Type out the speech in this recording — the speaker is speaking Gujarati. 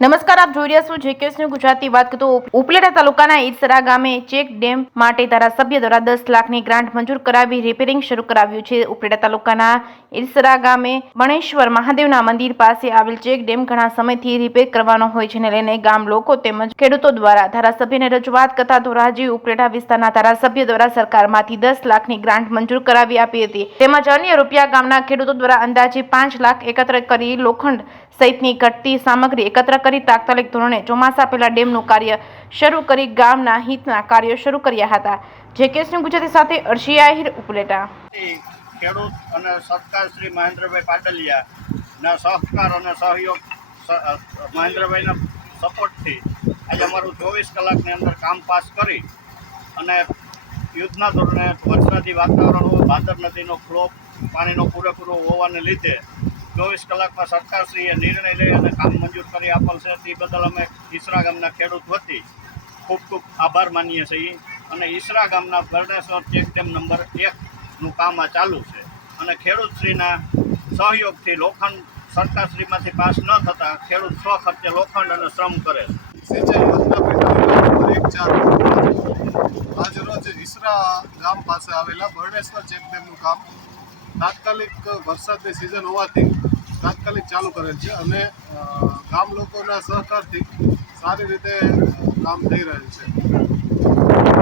નમસ્કાર, આપ જોઈ રહ્યા છો જેકેએસ ન્યૂઝ ગુજરાતી. વાત કરતો ઉપલેટા તાલુકાના ઈરસરા ગામે ચેક ડેમ માટે ધારાસભ્ય દ્વારા 10 લાખની ગ્રાન્ટ મંજૂર કરાવી રિપેરિંગ શરૂ કરાવ્યું છે. ઉપલેટા તાલુકાના ઈરસરા ગામે બણેશ્વર મહાદેવના મંદિર પાસે આવેલ ચેક ડેમ ઘણા સમયથી રિપેર કરવાનો હોય છે, ને લઈને ગામ લોકો તેમજ ખેડૂતો દ્વારા ધારાસભ્યને રજૂઆત કરતા ધોરાજી ઉપલેટા વિસ્તારના ધારાસભ્ય દ્વારા સરકારમાંથી 10 લાખની ગ્રાન્ટ મંજૂર કરાવી આપી હતી. તેમજ અન્ય રૂપિયા ગામના ખેડૂતો દ્વારા અંદાજે 5 લાખ એકત્ર કરી લોખંડ સહિતની ઘટતી સામગ્રી એકત્ર કરી તાત્કાલિક ધોરણે ચોમાસા પહેલા ડેમનું કાર્ય શરૂ કરી ગામના હિતના કાર્યો શરૂ કર્યા હતા. જેકેએસ ન્યૂઝ ગુજરાતી સાથે અર્શી આહિર, ઉપલેટા. ખેડૂત અને સરકાર શ્રી મહેન્દ્રભાઈ પાડલિયાના સહકાર અને સહયોગ મહેન્દ્રભાઈના સપોર્ટથી આજે અમારું 24 કલાકની અંદર કામ પાસ કરી અને યુદ્ધના ધોરણે વરસાદી વાતાવરણ હોય, ભાદર નદીનો ફ્લો પાણીનો પૂરેપૂરો હોવાને લીધે 24 કલાકમાં સરકારશ્રીએ નિર્ણય લઈ અને કામ મંજૂર કરી આપેલ છે. તે બદલ અમે ઈસરા ગામના ખેડૂત વતી ખૂબ ખૂબ આભાર માનીએ છીએ. અને ઈસરા ગામના બરણેશ્વર ચેક ડેમ નંબર 1નું કામ આ ચાલુ છે અને ખેડૂતશ્રીના સહયોગથી લોખંડ સરકારશ્રીમાંથી પાસ ન થતાં ખેડૂત સ્વખર્ચે લોખંડ અને શ્રમ કરે છે. સિંચાઈ યોજના પેટા નંબર 1 આજરોજ ઈસરા ગામ પાસે આવેલા બરણેશ્વર ચેક ડેમનું કામ તાત્કાલિક વરસાદની સિઝન હોવાથી તાત્કાલિક ચાલુ કરેલ છે અને ગામ લોકોના સહકારથી સારી રીતે કામ થઈ રહેલ છે.